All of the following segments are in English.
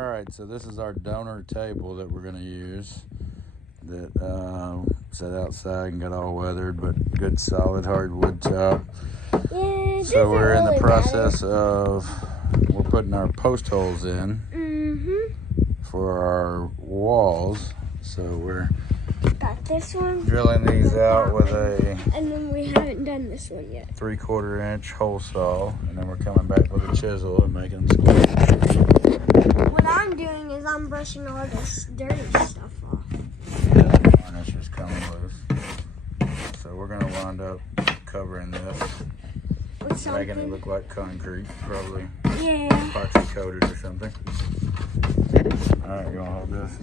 Alright, so this is our donor table that we're going to use. That set outside and got all weathered, but good solid hardwood top. Yeah, so we're in the process of, we're putting our post holes in for our walls. So we're got this one, drilling these out with a and then we haven't done this one yet. 3/4 inch hole saw, and then we're coming back with a chisel and making them square. What I'm doing is I'm brushing all this dirty stuff off. Yeah, the varnish is coming loose. So we're gonna wind up covering this, making it look like concrete, probably epoxy coated or something. All right, you wanna hold this?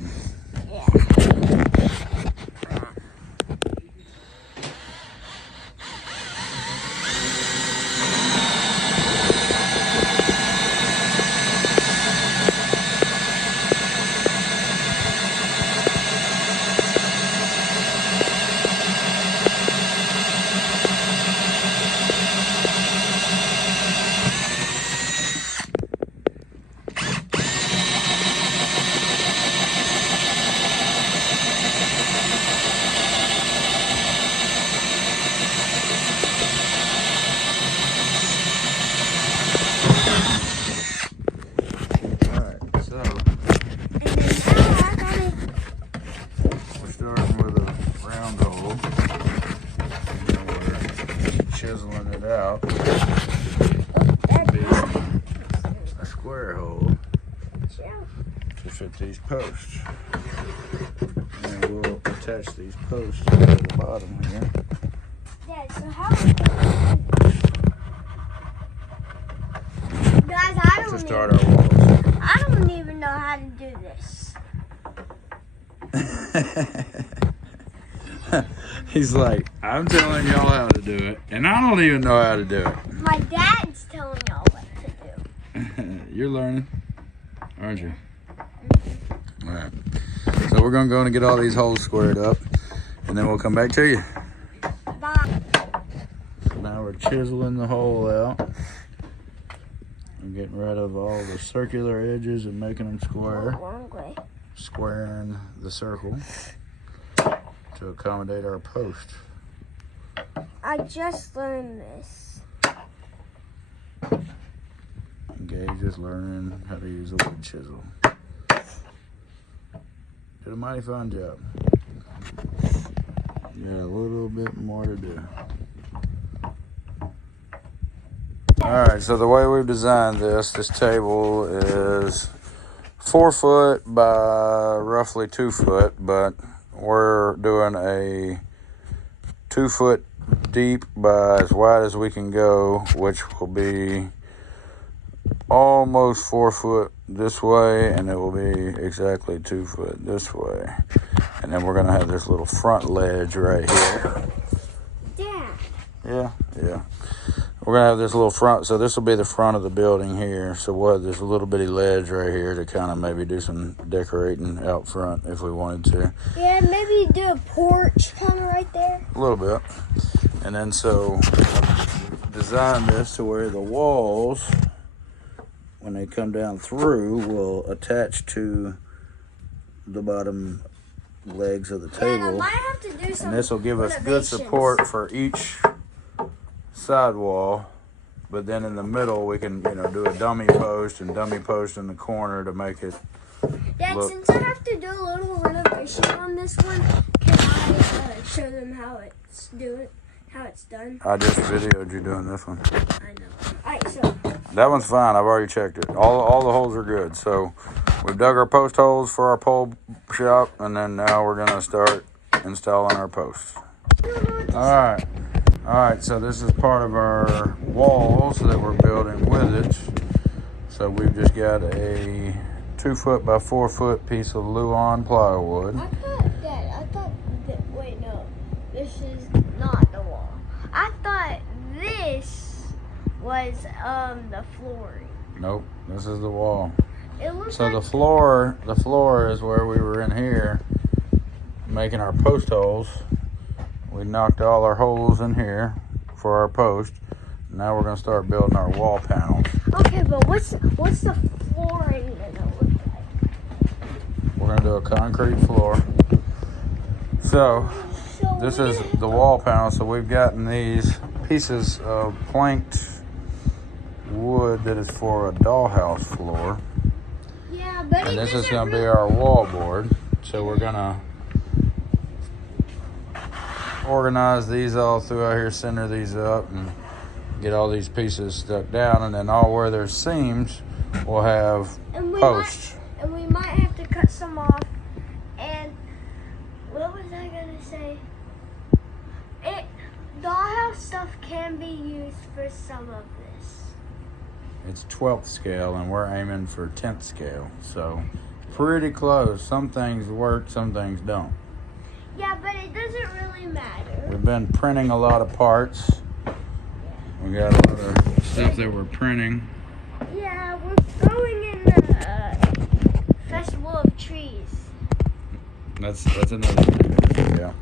Chiseling it out to be a square hole to fit these posts. And we'll attach these posts to the bottom here. Yeah, so how guys, to start our walls. I don't even know how to do this. He's like, I'm telling y'all how to do it, and I don't even know how to do it. My dad's telling y'all what to do. You're learning, aren't you? All right. So we're gonna go and get all these holes squared up, and then we'll come back to you. Bye. So now we're chiseling the hole out. I'm getting rid of all the circular edges and making them square. Wrong way. Squaring the circle to accommodate our post. I just learned this. Gage is learning how to use a wood chisel. Did a mighty fine job. You got a little bit more to do. Alright, so the way we've designed this table is 4 foot by roughly 2 foot, but we're doing a 2 foot deep by as wide as we can go, which will be almost 4 foot this way, and it will be exactly 2 foot this way. And then we're gonna have this little front ledge right here. Dad. Yeah. We're gonna have this little front, so this will be the front of the building here. So we'll have this little bitty ledge right here to kind of maybe do some decorating out front if we wanted to. Yeah, maybe do a porch kind of right there. A little bit. And then so design this to where the walls, when they come down through, will attach to the bottom legs of the table. I might have to do some and this will give us good support for each side wall, but then in the middle we can, do a dummy post and dummy post in the corner to make it Dad, look. since I have to do a little renovation on this one, can I show them how it's done? I just videoed you doing this one. I know. Alright, so That one's fine. I've already checked it. All the holes are good. So we've dug our post holes for our pole shop, and then now we're gonna start installing our posts. All right, so this is part of our walls that we're building with it. So we've just got a 2 foot by 4 foot piece of Luan plywood. I thought wait, no, this is not the wall. I thought this was the flooring. Nope, this is the wall. It looks So like the floor is where we were in here making our post holes. We knocked all our holes in here for our post. Now we're gonna start building our wall panels. Okay, but what's the flooring gonna look like? do a concrete floor. So this is the wall panel. So we've gotten these pieces of planked wood that is for a dollhouse floor. Yeah, but And this is going to be our wall board. So we're going to organize these all throughout here, center these up, and get all these pieces stuck down. And then all where there's seams, we'll have posts. And we might have to cut some off. And what was I going to say? Dollhouse stuff can be used for some of this. It's 12th scale, and we're aiming for 10th scale. So pretty close. Some things work, some things don't. Yeah, but it doesn't really matter. We've been printing a lot of parts. We got a lot of stuff that we're printing. Yeah, we're going in the Festival of Trees. That's another thing. Yeah.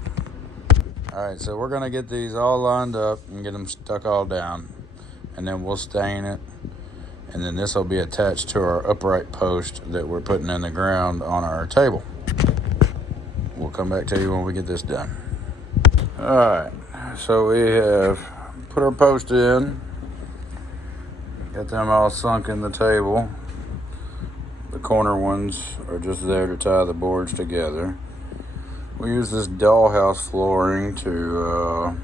All right, so we're gonna get these all lined up and get them stuck all down, and then we'll stain it, and then this will be attached to our upright post that we're putting in the ground on our table. We'll come back to you when we get this done. All right, so we have put our post in, got them all sunk in the table. The corner ones are just there to tie the boards together. We use this dollhouse flooring to,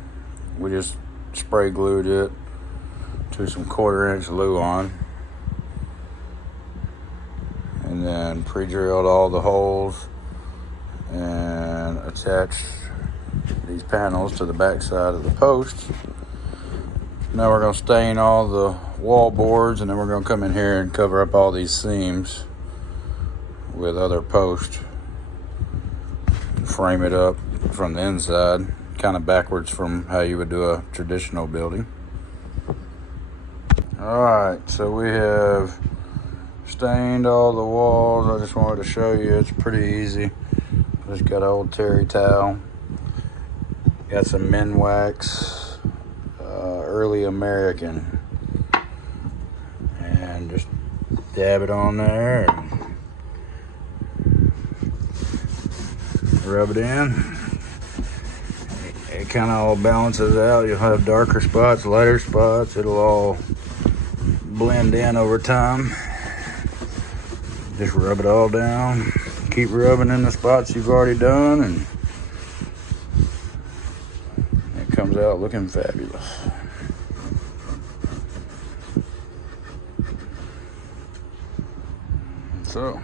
we just spray glued it to some 1/4-inch Luan. And then pre-drilled all the holes and attached these panels to the back side of the posts. Now we're going to stain all the wall boards, and then we're going to come in here and cover up all these seams with other posts. Frame it up from the inside, kind of backwards from how you would do a traditional building. Alright, so we have stained all the walls. I just wanted to show you it's pretty easy. Just got an old terry towel, got some Minwax, early American, and just dab it on there and rub it in. It kind of all balances out. You'll have darker spots, lighter spots. It'll all blend in over time. Just rub it all down. Keep rubbing in the spots you've already done, and it comes out looking fabulous. So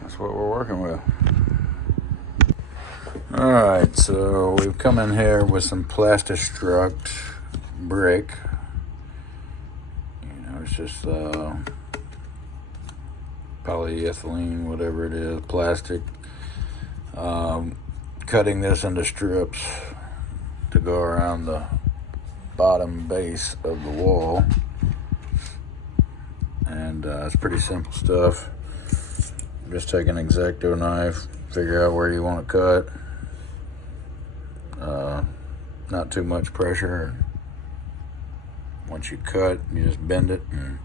that's what we're working with. Alright, so we've come in here with some Plastistruct brick. You know, it's just polyethylene, whatever it is, plastic. Cutting this into strips to go around the bottom base of the wall. And it's pretty simple stuff. Just take an X-Acto knife, figure out where you want to cut. Not too much pressure. Once you cut, you just bend it and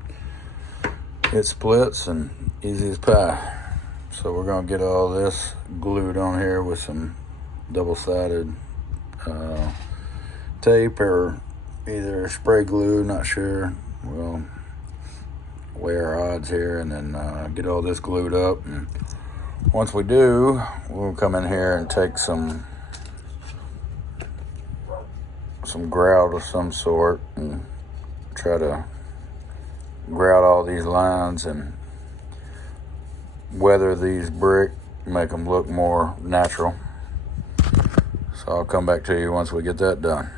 it splits, and easy as pie. So we're gonna get all this glued on here with some double-sided tape or either spray glue, not sure. We'll weigh our odds here and then get all this glued up. And once we do, we'll come in here and take some grout of some sort and try to grout all these lines and weather these brick, make them look more natural. So I'll come back to you once we get that done.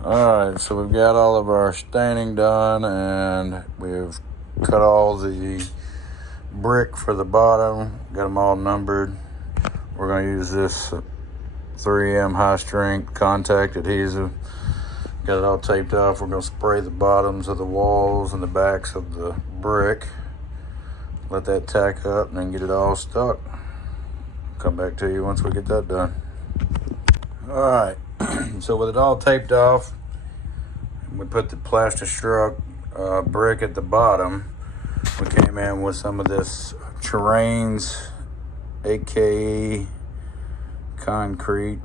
Alright, so we've got all of our staining done, and we've cut all the brick for the bottom, got them all numbered. We're going to use this 3M high strength contact adhesive. Got it all taped off. We're going to spray the bottoms of the walls and the backs of the brick. Let that tack up and then get it all stuck. Come back to you once we get that done. Alright, so with it all taped off, we put the Plastistruct brick at the bottom. We came in with some of this Terrains AKE concrete.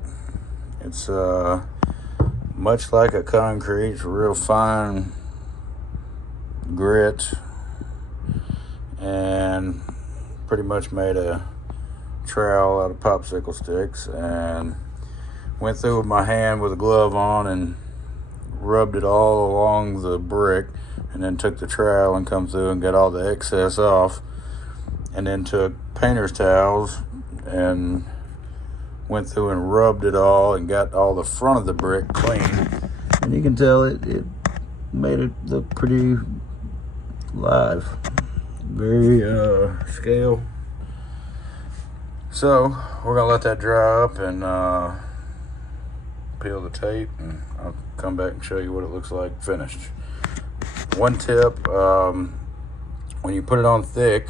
It's much like a concrete. It's a real fine grit, and pretty much made a trowel out of popsicle sticks, and went through with my hand with a glove on and rubbed it all along the brick, and then took the trowel and come through and got all the excess off, and then took painter's towels and went through and rubbed it all and got all the front of the brick clean. And you can tell it made it look pretty live, very scale. So we're gonna let that dry up and peel the tape, and I'll come back and show you what it looks like finished. One tip, when you put it on thick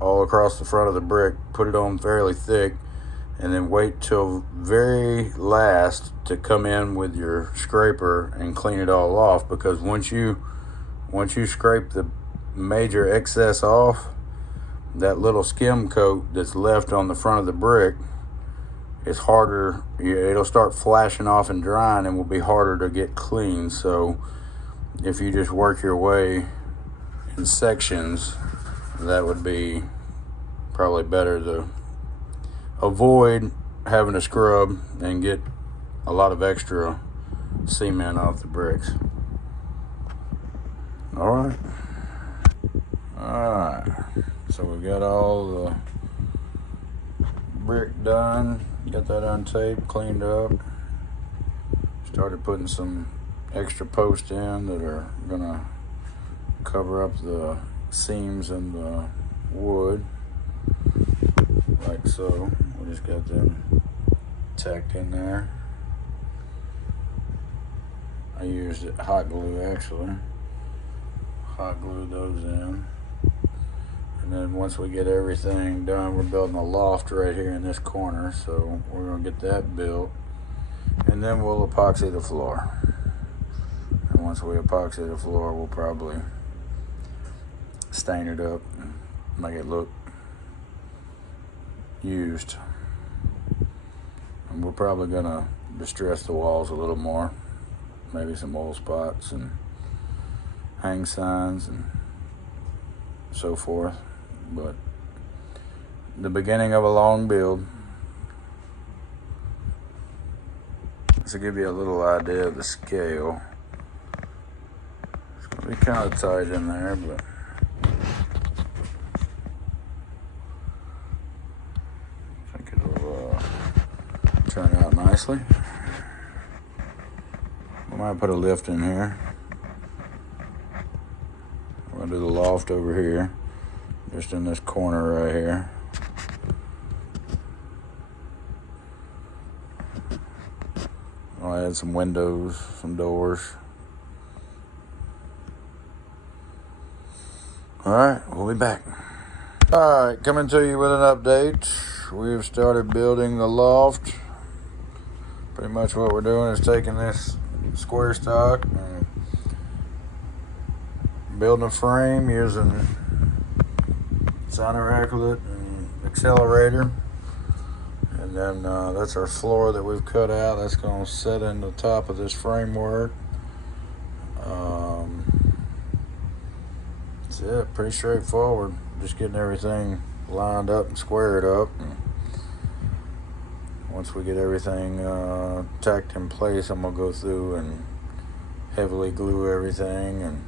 all across the front of the brick, put it on fairly thick, and then wait till very last to come in with your scraper and clean it all off, because once you scrape the major excess off, that little skim coat that's left on the front of the brick is harder. It'll start flashing off and drying and will be harder to get clean. So if you just work your way in sections, that would be probably better to avoid having to scrub and get a lot of extra cement off the bricks. All right, so we got all the brick done, got that untaped, cleaned up, started putting some extra posts in that are gonna cover up the seams in the wood, like so. We just got them tacked in there. I used hot glue, actually. Hot glue those in. And then once we get everything done, we're building a loft right here in this corner, so we're gonna get that built, and then we'll epoxy the floor. And once we epoxy the floor, we'll probably stain it up and make it look used. And we're probably gonna distress the walls a little more, maybe some oil spots and hang signs and so forth. But the beginning of a long build. To give you a little idea of the scale, it's gonna be kind of tight in there, but I think it'll turn out nicely. We might put a lift in here. We're gonna do the loft over here, just in this corner right here. I'll add some windows, some doors. All right, we'll be back. All right, coming to you with an update. We've started building the loft. Pretty much what we're doing is taking this square stock and building a frame using cyanoacrylate and accelerator. And then that's our floor that we've cut out. That's going to set in the top of this framework. That's it. Pretty straightforward. Just getting everything lined up and squared up. And once we get everything tacked in place, I'm going to go through and heavily glue everything. And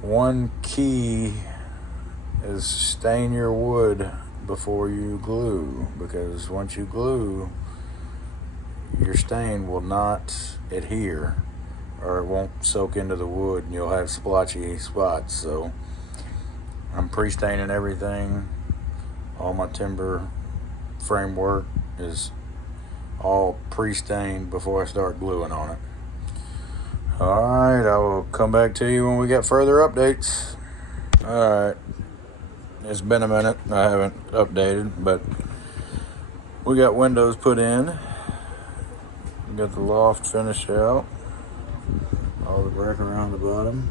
one key is stain your wood before you glue, because once you glue, your stain will not adhere, or it won't soak into the wood and you'll have splotchy spots. So I'm pre-staining everything. All my timber framework is all pre-stained before I start gluing on it. All right, I will come back to you when we get further updates. All right. It's been a minute. I haven't updated, but we got windows put in. We got the loft finished out. All the brick around the bottom.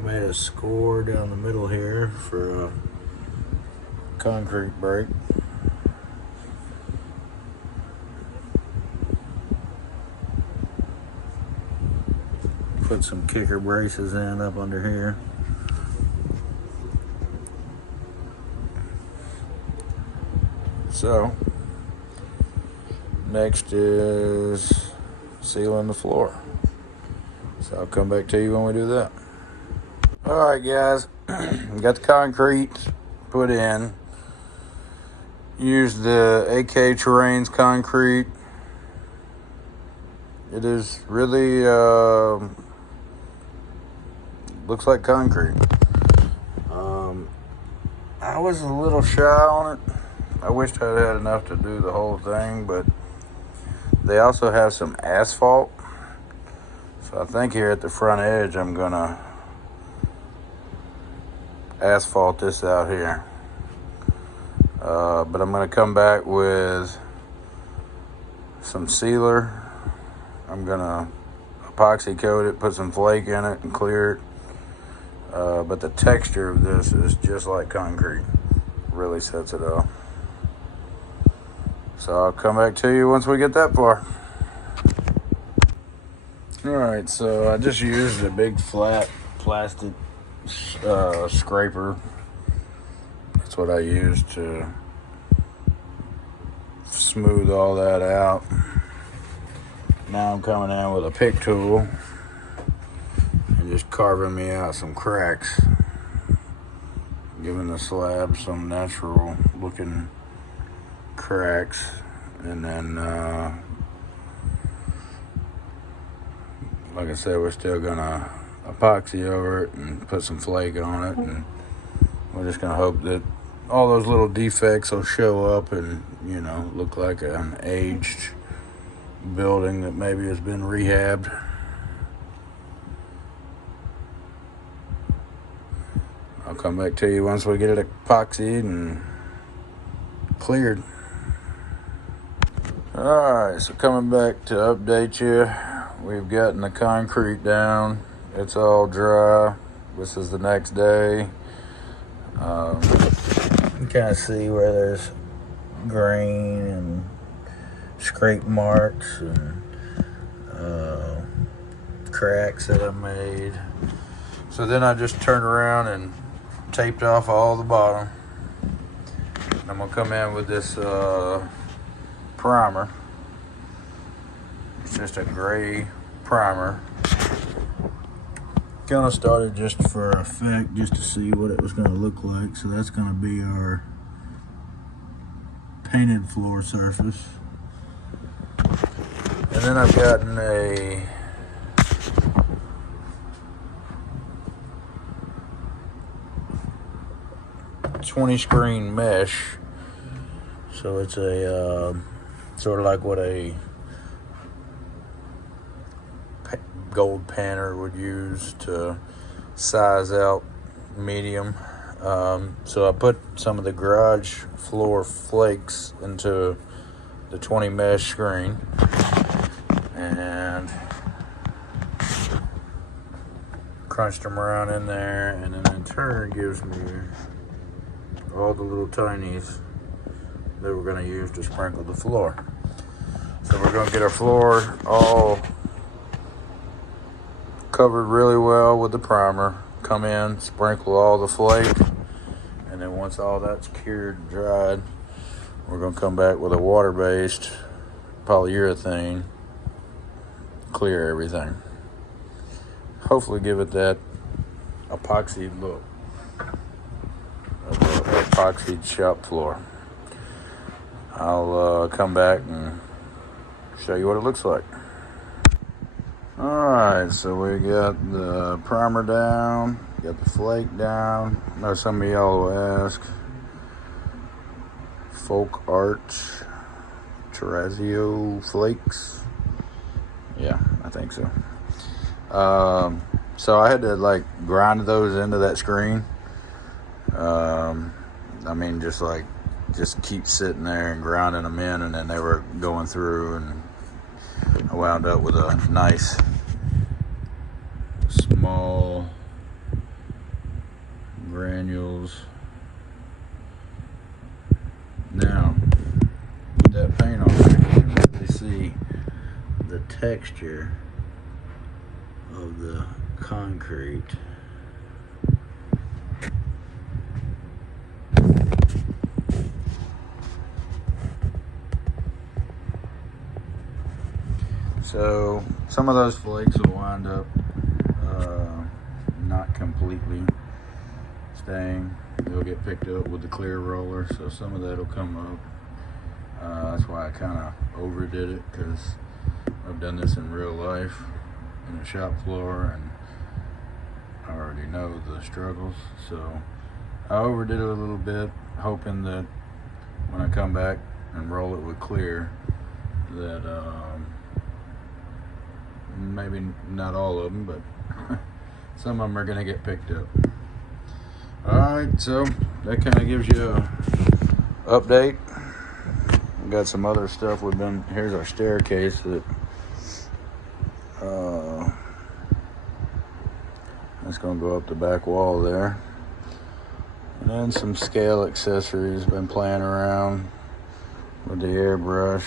made a score down the middle here for a concrete break. Put some kicker braces in up under here. So, next is sealing the floor. So I'll come back to you when we do that. Alright guys, got the concrete put in. Used the AK Terrains concrete. It is really, looks like concrete. I was a little shy on it. I wished I'd had enough to do the whole thing, but they also have some asphalt. So I think here at the front edge, I'm gonna asphalt this out here. But I'm gonna come back with some sealer. I'm gonna epoxy coat it, put some flake in it and clear it. But the texture of this is just like concrete. Really sets it off. So I'll come back to you once we get that far. Alright, so I just used a big flat plastic scraper. That's what I used to smooth all that out. Now I'm coming in with a pick tool and just carving me out some cracks, giving the slab some natural looking cracks, and then like I said, we're still gonna epoxy over it and put some flake on it, and we're just gonna hope that all those little defects will show up and, you know, look like an aged building that maybe has been rehabbed. I'll come back to you once we get it epoxied and cleared. Alright, so coming back to update you, we've gotten the concrete down. It's all dry. This is the next day. You can kind of see where there's grain and scrape marks and cracks that I made. So then I just turned around and taped off all the bottom. I'm gonna come in with this primer. It's just a gray primer. Kind of started just for effect, just to see what it was going to look like. So that's going to be our painted floor surface. And then I've gotten a .20 screen mesh. So it's a sort of like what a gold panner would use to size out medium. So I put some of the garage floor flakes into the 20 mesh screen and crunched them around in there, and then in turn gives me all the little tinies that we're going to use to sprinkle the floor. So we're going to get our floor all covered really well with the primer, come in, sprinkle all the flake, and then once all that's cured and dried, we're going to come back with a water-based polyurethane, clear everything. Hopefully give it that epoxy look of the epoxied shop floor. I'll come back and show you what it looks like. Alright, so we got the primer down, got the flake down. I know some of y'all will ask, Folk Art Terrazzo flakes? Yeah, I think so. So I had to like grind those into that screen. I mean, just keep sitting there and grinding them in, and then they were going through, and I wound up with a nice small granules. Now, with that paint on, you can really see the texture of the concrete. So some of those flakes will wind up not completely staying. They'll get picked up with the clear roller, so some of that will come up. That's why I kind of overdid it, because I've done this in real life in a shop floor, and I already know the struggles. So I overdid it a little bit, hoping that when I come back and roll it with clear, that maybe not all of them, but some of them are going to get picked up. Alright, so that kind of gives you a update. We got some other stuff we've been. Here's our staircase that that's going to go up the back wall there. And then some scale accessories. Been playing around with the airbrush.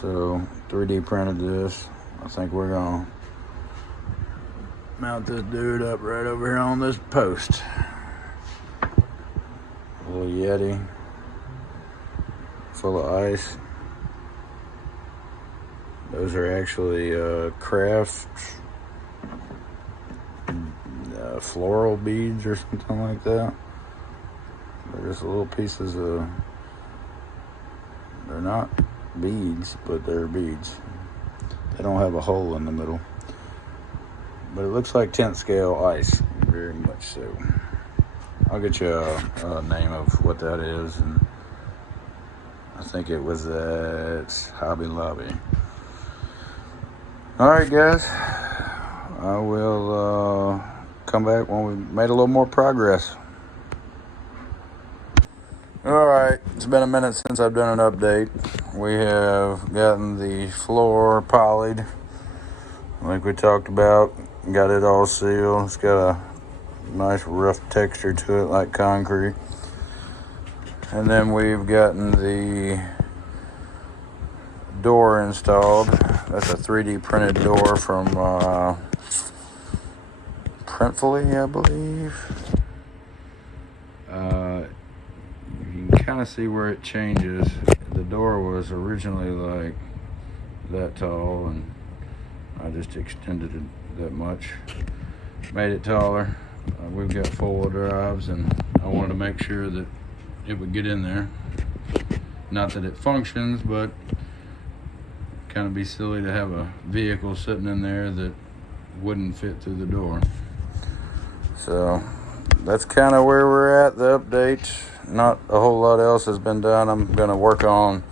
So 3D printed this. I think we're going to mount this dude up right over here on this post. A little Yeti full of ice. Those are actually craft floral beads or something like that. They're just little pieces of, they're not beads, but they're beads. They don't have a hole in the middle. But it looks like 10th scale ice, very much so. I'll get you a name of what that is, and I think it was at Hobby Lobby. Alright guys, I will come back when we've made a little more progress. Alright, it's been a minute since I've done an update. We have gotten the floor polyed, like we talked about. Got it all sealed. It's got a nice rough texture to it, like concrete. And then we've gotten the door installed. That's a 3D printed door from Printfully, I believe. You can kind of see where it changes. The door was originally like that tall, and I just extended it that much, made it taller. We've got 4-wheel drives, and I wanted to make sure that it would get in there. Not that it functions, but kind of be silly to have a vehicle sitting in there that wouldn't fit through the door. So that's kind of where we're at, the update. Not a whole lot else has been done. I'm going to work on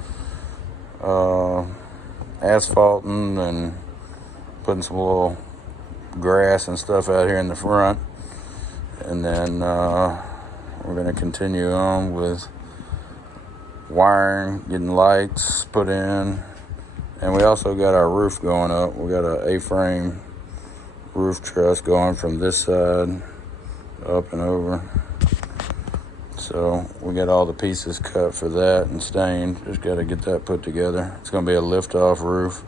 asphalting and putting some little grass and stuff out here in the front. And then we're going to continue on with wiring, getting lights put in. And we also got our roof going up. We got a A-frame roof truss going from this side up and over. So we got all the pieces cut for that and stained. Just got to get that put together. It's going to be a lift-off roof.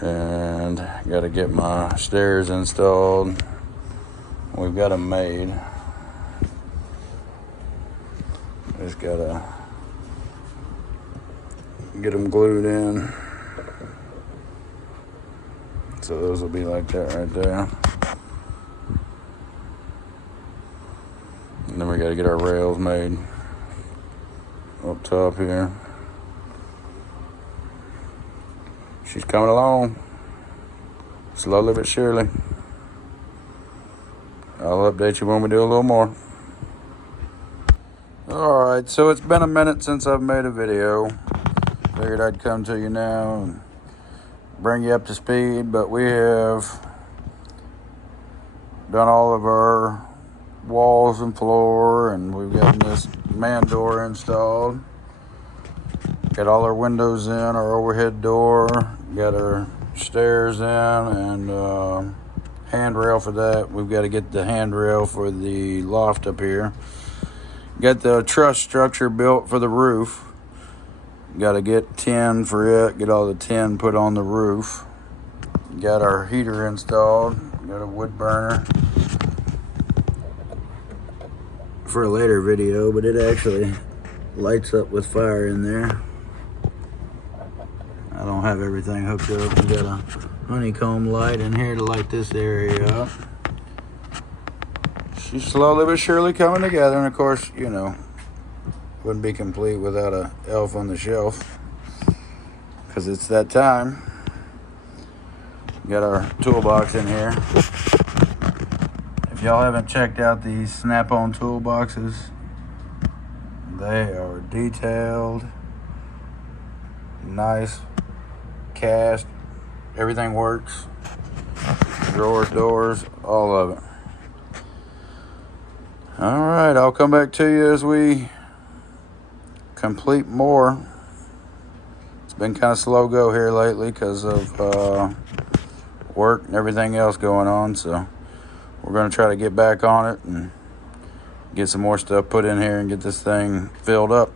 And got to get my stairs installed. We've got them made. Just got to get them glued in. So those will be like that right there. And then we got to get our rails made up top here. She's coming along, slowly but surely. I'll update you when we do a little more. Alright, so it's been a minute since I've made a video. Figured I'd come to you now and bring you up to speed, but we have done all of our walls and floor, and we've got this man door installed. Got all our windows in, our overhead door, got our stairs in, and handrail for that. We've got to get the handrail for the loft up here. Got the truss structure built for the roof. Got to get tin for it. Get all the tin put on the roof. Got our heater installed. Got a wood burner for a later video, but it actually lights up with fire in there. I don't have everything hooked up. We got a honeycomb light in here to light this area up. She's slowly but surely coming together, and of course, you know, wouldn't be complete without a elf on the shelf, because it's that time. Got our toolbox in here. If y'all haven't checked out these Snap-on toolboxes, they are detailed, nice, cast, everything works. Drawers, doors, all of it. All right, I'll come back to you as we complete more. It's been kind of slow go here lately because of work and everything else going on, so we're going to try to get back on it and get some more stuff put in here and get this thing filled up.